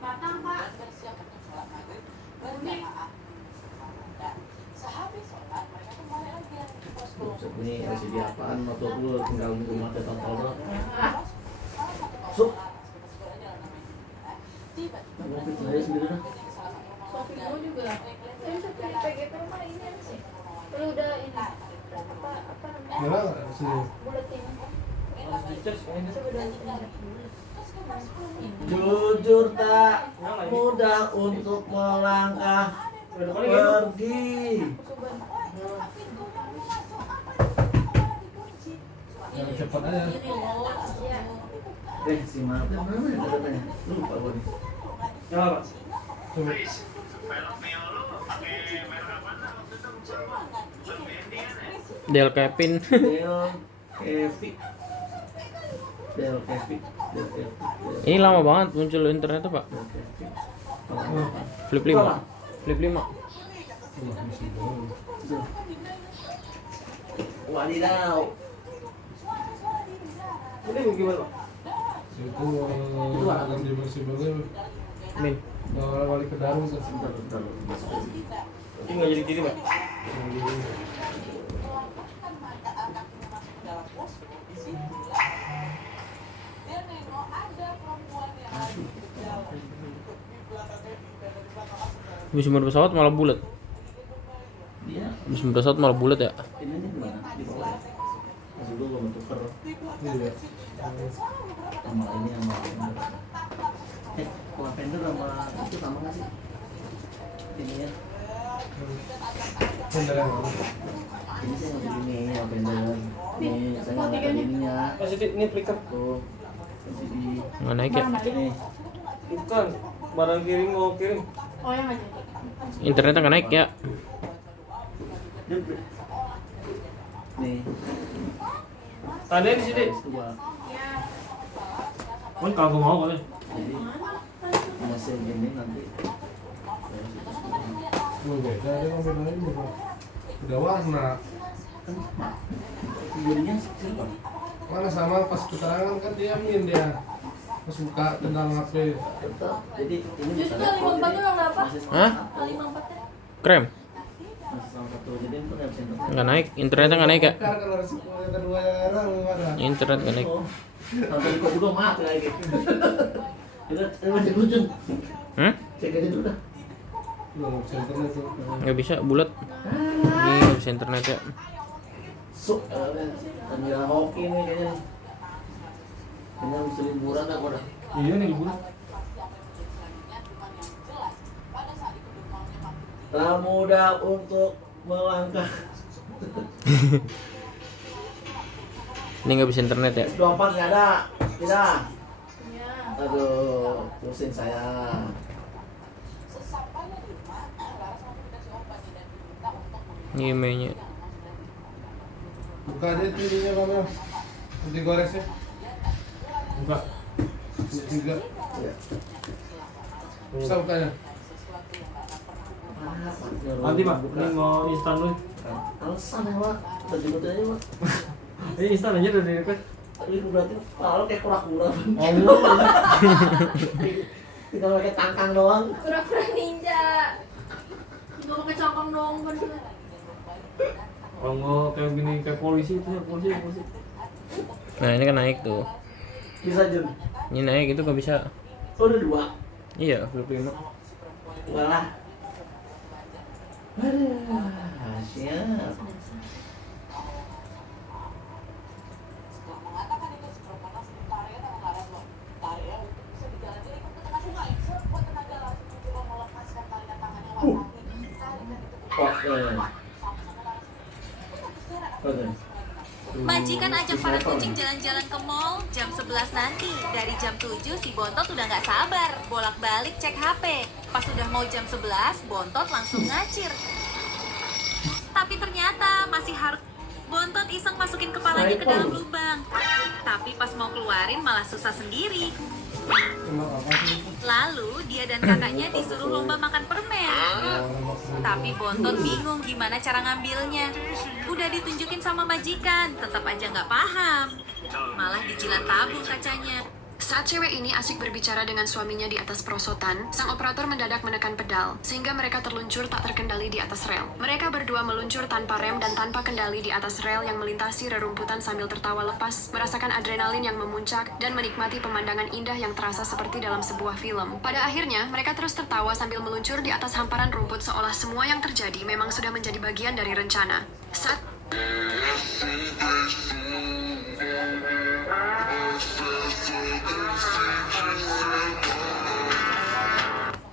Batang Pak. Buset, ini LCD apaan? Motor dulu tinggal di rumah datang tolong. Sup. Mau fit saya sendiri dah. Sofimo juga. Saya seperti PGP mah ini sih. Kalau udah ini apa namanya? Nyala nggak sini? Buletin. Harus dicas kayaknya. Jujur tak mudah untuk melangkah pergi. Yang cepat aja. Si Martin mana ya katanya? Lupa gua nih. Nyala Pak. Coba. Del Kevin. Del Kevin. Ini lama banget muncul internet tuh, Pak. Flip 5. Flip 5. Wadidaw. Ini gimana Pak? Itu akan dibersih-bersih. Min. Balik ke dalam tuh. Bentar. Ini nggak jadi kiri Pak. Habis pesawat malah bulat. Dia Habis pesawat malah bulat ya. ini gimana? Di bawah ya? Super. Iya. Sama ini sama lavender. Lavender sama itu sama nggak sih? Ini ya. Beneran. Ini saya nggak begini lavender. Ini saya nggak ada ininya. Masih ini flicker. Tuh. Masih di. Nggak naik ya? Nih. Bukan. Barang kirim mau kirim. Oh yang aja. Internetnya nggak naik ya? Nih. Tadi di sini. Dua. Oh, kalau mau boleh. Jadi masih gini nanti. Beda dia mau bedain juga. Udah warna. Jadinya silver. Mana sama pas keterangan kan diamin dia. Pas buka tentang HP. Tetap. Jadi ini Justru 54 tuh yang apa? Hah? 54 nya. Krem? masih sama satu. Jadi itu nggak bisa internet. Nggak naik, internetnya nggak naik ya? Kan kalau resiko yang kedua orang mana? Internet nggak naik. Sampai kok juga maaf kayak gitu. Kita masih lucu. Cek aja dulu dah. Nggak bisa internet tuh. Nggak bisa, bulat. Ini nggak bisa internet ya. Tanya hoki nih kayaknya. Kayaknya mesti liburan dah gua dah. Iya nih liburan. Tak mudah untuk melangkah. Ini nggak bisa internet ya? S24 nggak ada. Tidak. Ya. Aduh, pusing saya. Ini emailnya. Buka aja TV-nya Bang Mel. Nanti gores ya. Buka. Tiga. Ya. Bisa bukanya. Nanti Pak, ini mau instan dulu. Alasan ya Pak. Betul-betul aja Pak. Ini instan aja udah di request. Tapi berarti kalau kayak kura-kura. Allah. Tinggal pakai tangkang doang. Kura-kura ninja. Nggak pakai cangkang dong kan. Kalau nggak kayak gini kayak polisi itu ya polisi. Nah ini kan naik tuh. Bisa Jun. Ini naik itu nggak bisa. Oh, udah dua. Iya, flip 5. Enggak lah. Aduh, siap. Majikan ajak para kucing jalan-jalan ke mall jam 11 nanti. Dari jam 7 si Bontot udah nggak sabar, bolak-balik cek HP. Pas udah mau jam 11, Bontot langsung ngacir. Tapi ternyata masih harus Bontot iseng masukin kepalanya ke dalam lubang. Tapi pas mau keluarin malah susah sendiri. Lalu dia dan kakaknya disuruh lomba makan permen. Tapi Bontot bingung gimana cara ngambilnya. Udah ditunjukin sama majikan, tetap aja nggak paham. Malah dijilat tabung kacanya. Saat cewek ini asik berbicara dengan suaminya di atas perosotan, sang operator mendadak menekan pedal, sehingga mereka terluncur tak terkendali di atas rel. Mereka berdua meluncur tanpa rem dan tanpa kendali di atas rel yang melintasi rerumputan sambil tertawa lepas, merasakan adrenalin yang memuncak, dan menikmati pemandangan indah yang terasa seperti dalam sebuah film. Pada akhirnya, mereka terus tertawa sambil meluncur di atas hamparan rumput seolah semua yang terjadi memang sudah menjadi bagian dari rencana. Saat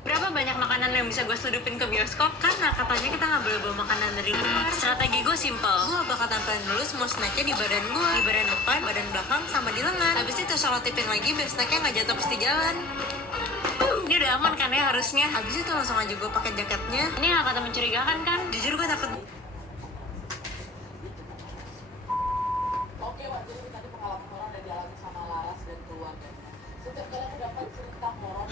Berapa banyak makanan yang bisa gue seludupin ke bioskop? Karena katanya kita nggak boleh bawa makanan dari luar. Strategi gue simple. Gue bakal tempelin dulu semua snacknya di badan gue. Di badan depan, badan belakang, sama di lengan. Habis itu selotipin lagi biar snacknya nggak jatuh pas di jalan. Ini udah aman kan ya harusnya. Habis itu langsung aja gue pakai jaketnya. Ini nggak kata mencurigakan kan? Jujur gue takut. Oke, Wak, jadi tadi pengalaman horor yang dialami sama Laras dan keluarga. Setiap kali aku dapat cerita horor,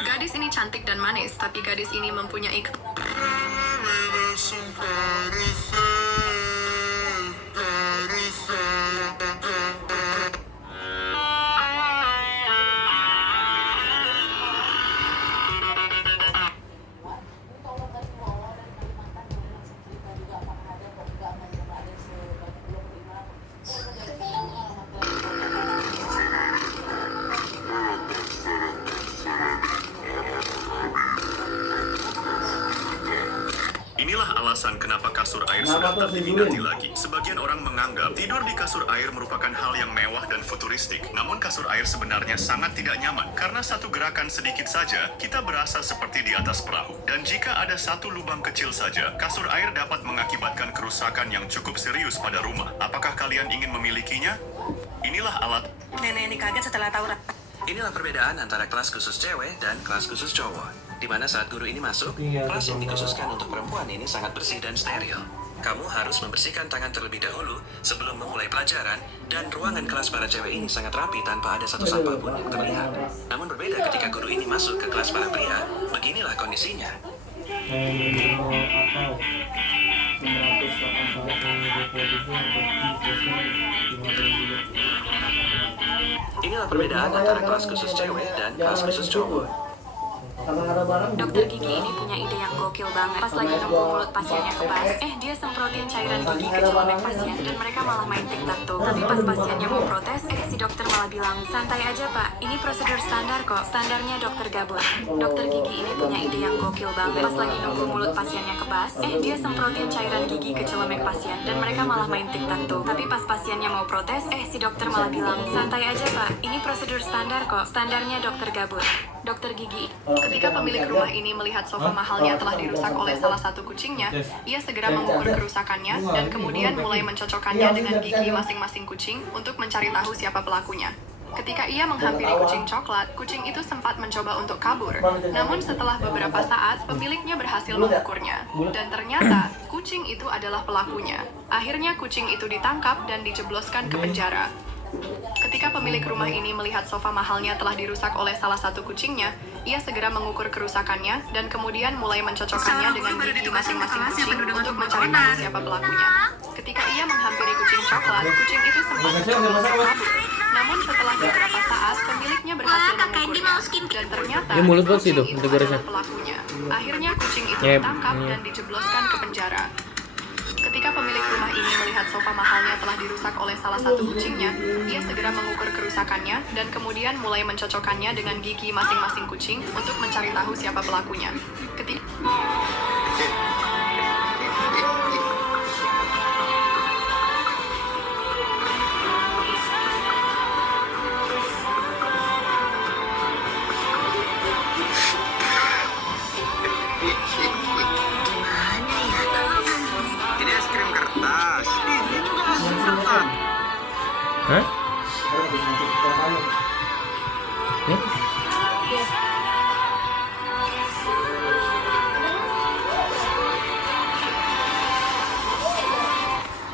gadis ini cantik dan manis, tapi gadis ini mempunyai Inilah alasan kenapa kasur air harus diminati tidurin. lagi. Sebagian orang menganggap tidur di kasur air merupakan hal yang mewah dan futuristik. Namun kasur air sebenarnya sangat tidak nyaman. Karena satu gerakan sedikit saja, kita berasa seperti di atas perahu. Dan jika ada satu lubang kecil saja, kasur air dapat mengakibatkan kerusakan yang cukup serius pada rumah. Apakah kalian ingin memilikinya? Inilah alat. Nenek ini kaget setelah tahu. Inilah perbedaan antara kelas khusus cewek dan kelas khusus cowok. Di mana saat guru ini masuk, kelas yang dikhususkan untuk perempuan ini sangat bersih dan steril. Kamu harus membersihkan tangan terlebih dahulu sebelum memulai pelajaran, dan ruangan kelas para cewek ini sangat rapi tanpa ada satu sampah pun yang terlihat. Namun berbeda ketika guru ini masuk ke kelas para pria, beginilah kondisinya. Inilah perbedaan antara kelas khusus cewek dan kelas khusus cowok. Dokter gigi ini punya ide yang gokil banget. Pas lagi nunggu mulut pasiennya kebas, dia semprotin cairan gigi ke celemek pasien dan mereka malah main tic-tac-toe. Tapi pas pasiennya mau protes, si dokter malah bilang, santai aja pak, ini prosedur standar kok, standarnya dokter gabut. Dokter gigi ini punya ide yang gokil banget. Pas lagi nunggu mulut pasiennya kebas, dia semprotin cairan gigi ke celemek pasien dan mereka malah main tic-tac-toe. Tapi pas pasiennya mau protes, si dokter malah bilang, santai aja pak, ini prosedur standar kok, standarnya dokter gabut. Dokter gigi. Ketika pemilik rumah ini melihat sofa mahalnya telah dirusak oleh salah satu kucingnya, ia segera mengukur kerusakannya dan kemudian mulai mencocokkannya dengan gigi masing-masing kucing untuk mencari tahu siapa pelakunya. Ketika ia menghampiri kucing coklat, kucing itu sempat mencoba untuk kabur. Namun setelah beberapa saat, pemiliknya berhasil mengukurnya. Dan ternyata, kucing itu adalah pelakunya. Akhirnya kucing itu ditangkap dan dijebloskan ke penjara. Ketika pemilik rumah ini melihat sofa mahalnya telah dirusak oleh salah satu kucingnya, ia segera mengukur kerusakannya dan kemudian mulai mencocokkannya dengan gigi masing-masing kucing untuk mencari tahu siapa pelakunya. Ketika ia menghampiri kucing coklat, kucing itu sempat mencoba untuk kabur. Namun setelah beberapa saat, pemiliknya berhasil mengukurnya dan ternyata kucing itu adalah pelakunya. Akhirnya kucing itu ditangkap dan dijebloskan ke penjara. Ketika pemilik rumah ini melihat sofa mahalnya telah dirusak oleh salah satu kucingnya, ia segera mengukur kerusakannya dan kemudian mulai mencocokkannya dengan gigi masing-masing kucing untuk mencari tahu siapa pelakunya. Ketika Hah?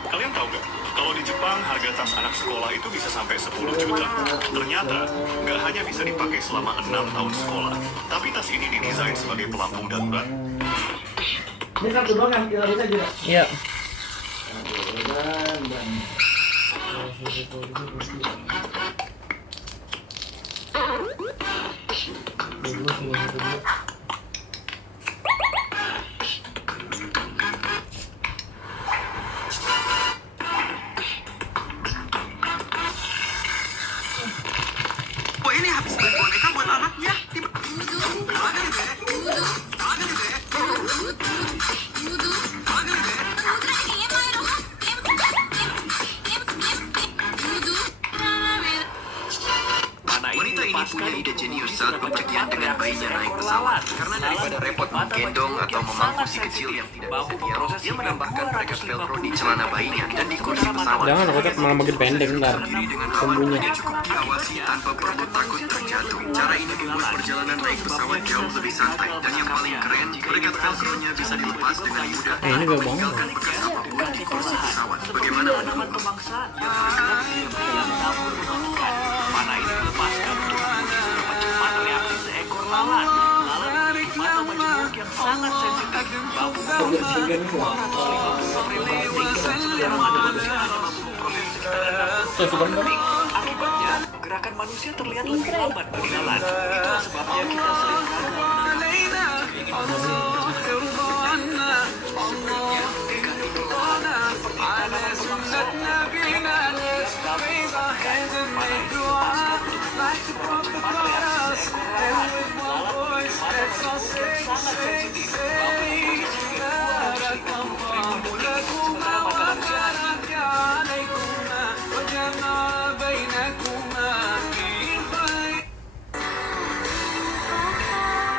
Kalian tahu gak? Kalau di Jepang, harga tas anak sekolah itu bisa sampai 10 juta. Ternyata, nggak hanya bisa dipakai selama 6 tahun sekolah, tapi tas ini didesain sebagai pelampung darurat. Ini satu doang yang kita bisa juga. Iya. Wah, ini habis beli boneka buat anaknya. Wanita ini punya ide jenius saat pencegian dengan bayinya naik pesawat. Karena daripada repot menggendong atau memangku si kecil yang tidak bisa diam, dia menambahkan bracket velcro di celana bayinya dan di kursi pesawat. Jangan, aku malah makin pendek ntar sembunyi. Dia cukup diawasi tanpa perlu takut terjatuh. Cara ini membuat perjalanan naik pesawat jauh lebih santai. Dan yang paling keren, bracket velcro-nya bisa dilepas dengan mudah. Ini gak bohong. Tinggalkan bekas apapun di kursi pesawat. Bagaimana menurutmu? Panah ini dilepaskan untuk menguji seberapa cepat reaksi seekor lalat. Lalat memiliki mata majemuk yang sangat sensitif. Bau bau 250 frame per detik, sementara mata manusia hanya mampu memproses sekitar 60 frame per detik. Akibatnya, gerakan manusia terlihat lebih lambat bagi lalat. Itulah sebabnya kita sering gagal menangkap keinginan sebenarnya dekat itu seperti tanaman pemangsa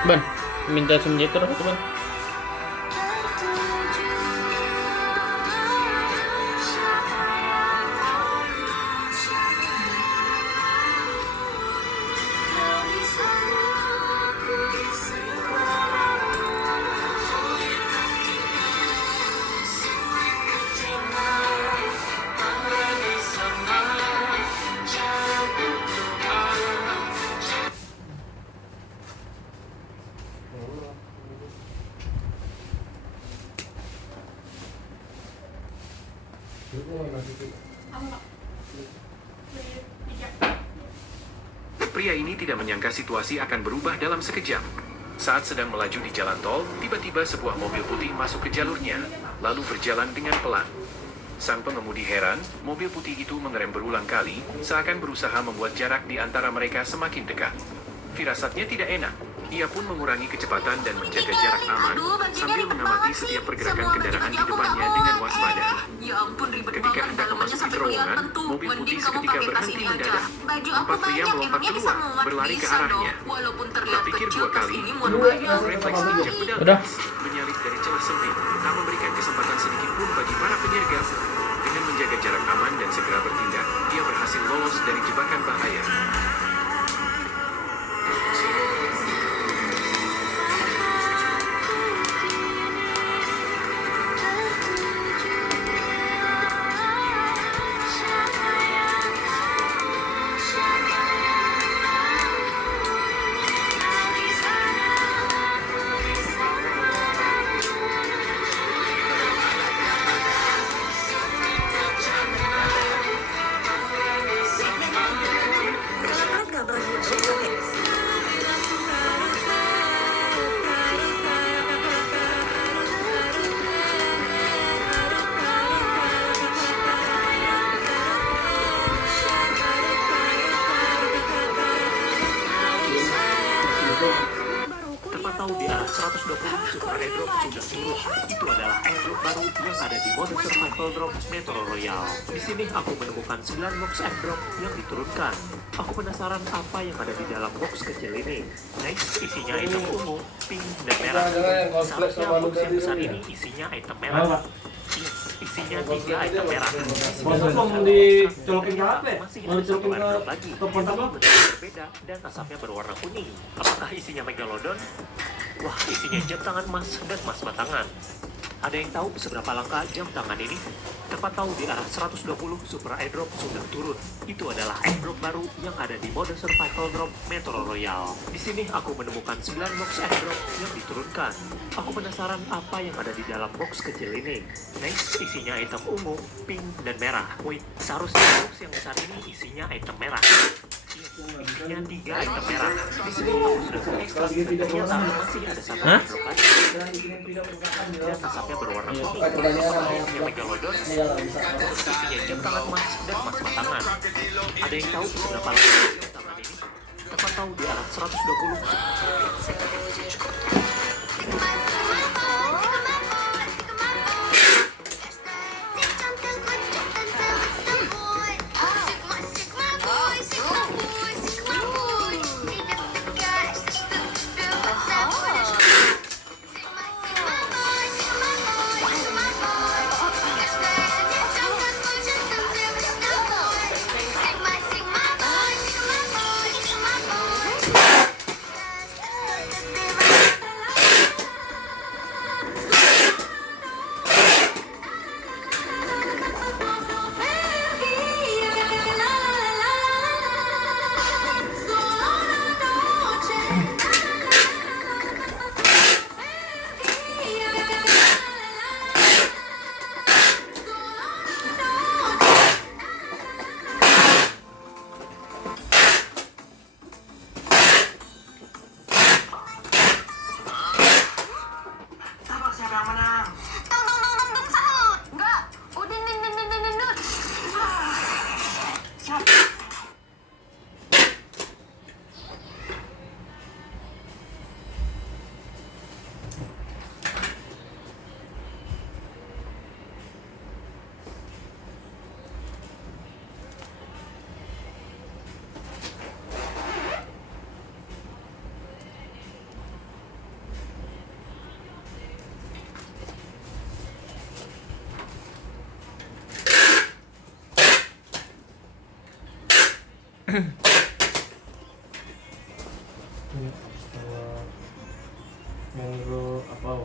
Ban, minta simulator apa Ban? Pria ini tidak menyangka situasi akan berubah dalam sekejap. Saat sedang melaju di jalan tol, tiba-tiba sebuah mobil putih masuk ke jalurnya, lalu berjalan dengan pelan. Sang pengemudi heran, mobil putih itu mengerem berulang kali, seakan berusaha membuat jarak di antara mereka semakin dekat. Firasatnya tidak enak. Ia pun mengurangi kecepatan dan menjaga jarak aman, sambil mengamati setiap pergerakan kendaraan di depannya dengan waspada. Ketika hendak memasuki terowongan, mobil putih seketika berhenti mendadak. Empat pria melompat keluar, berlari ke arahnya. Tak pikir dua kali, refleks injak pedal menyalip dari celah sempit, tak memberikan kesempatan sedikit pun bagi para penyergap. Dengan menjaga jarak aman dan segera bertindak, dia berhasil lolos dari jebakan bahaya. Tepat tahu di arah 120 Super Airdrop sudah turun. Itu adalah airdrop baru yang ada di mode Survival Drop Metro Royal. Di sini aku menemukan 9 box airdrop yang diturunkan. Aku penasaran apa yang ada di dalam box kecil ini. Nice, isinya item ungu, pink, dan merah. Seharusnya box yang besar ini isinya item merah. Yes, isinya 3 item merah. Masa belum dicolokin ke HP? Mau dicolokin ke telepon apa? Berbeda dan asapnya berwarna kuning. Apakah isinya Megalodon? Wah, isinya jam tangan emas dan emas batangan. Ada yang tahu seberapa langka jam tangan ini? Tepat tahu di arah 120 Super Airdrop sudah turun. Itu adalah airdrop baru yang ada di mode Survival Drop Metro Royal. Di sini aku menemukan 9 box airdrop yang diturunkan. Aku penasaran apa yang ada di dalam box kecil ini. Nice, isinya item ungu, pink, dan merah. Wait, seharusnya box yang besar ini isinya item merah. Isinya 3 item merah. Di sini aku sudah ekstrak. Ternyata masih ada satu airdrop lagi. Dan asapnya berwarna putih. Isinya Megalodon. Isinya jam tangan emas dan emas batangan. Ada yang tahu seberapa lama jam tangan ini? Tepat tahu di arah 120. Ini setelah mango apau.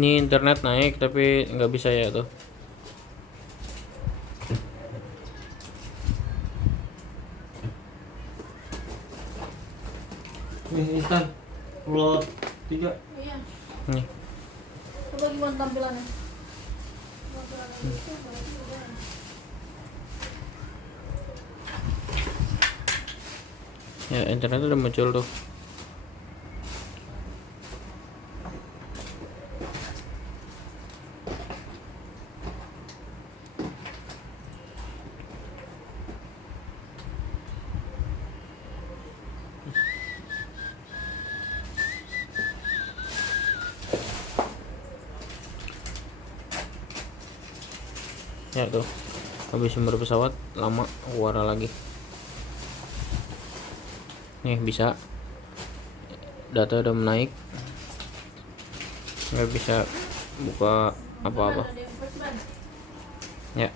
Ini internet naik tapi nggak bisa ya tuh. Ini instan upload 3. Iya. Nih. Coba gimana tampilannya? Ya, internet udah muncul tuh. Ya tuh, habis sumber pesawat lama keluar lagi. Nih bisa, data udah menaik, nggak bisa buka apa-apa. Ya,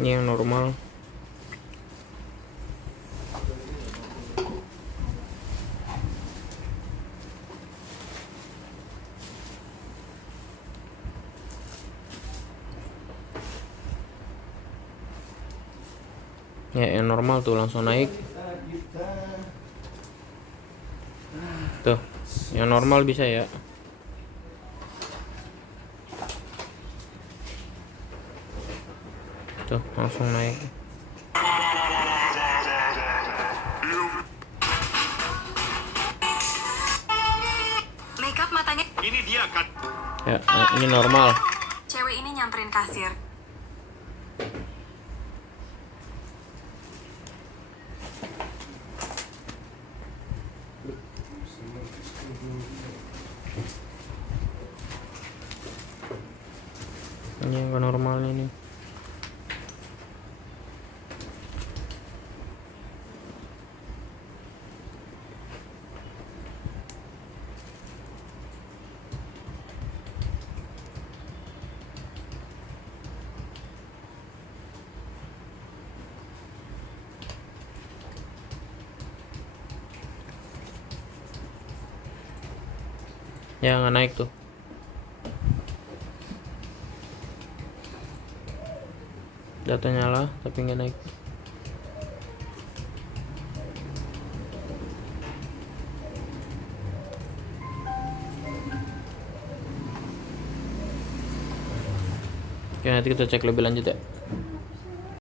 ini yang normal. Ya, yang normal tuh langsung naik. Tuh, yang normal bisa ya. Tuh, langsung naik. Makeup matanya. Ini dia kan. Ya, ini normal. Cewek ini nyamperin kasir. Ini yang normalnya nih. Ya, nggak naik tuh. Data nyala tapi nggak naik. Oke, nanti kita cek lebih lanjut ya.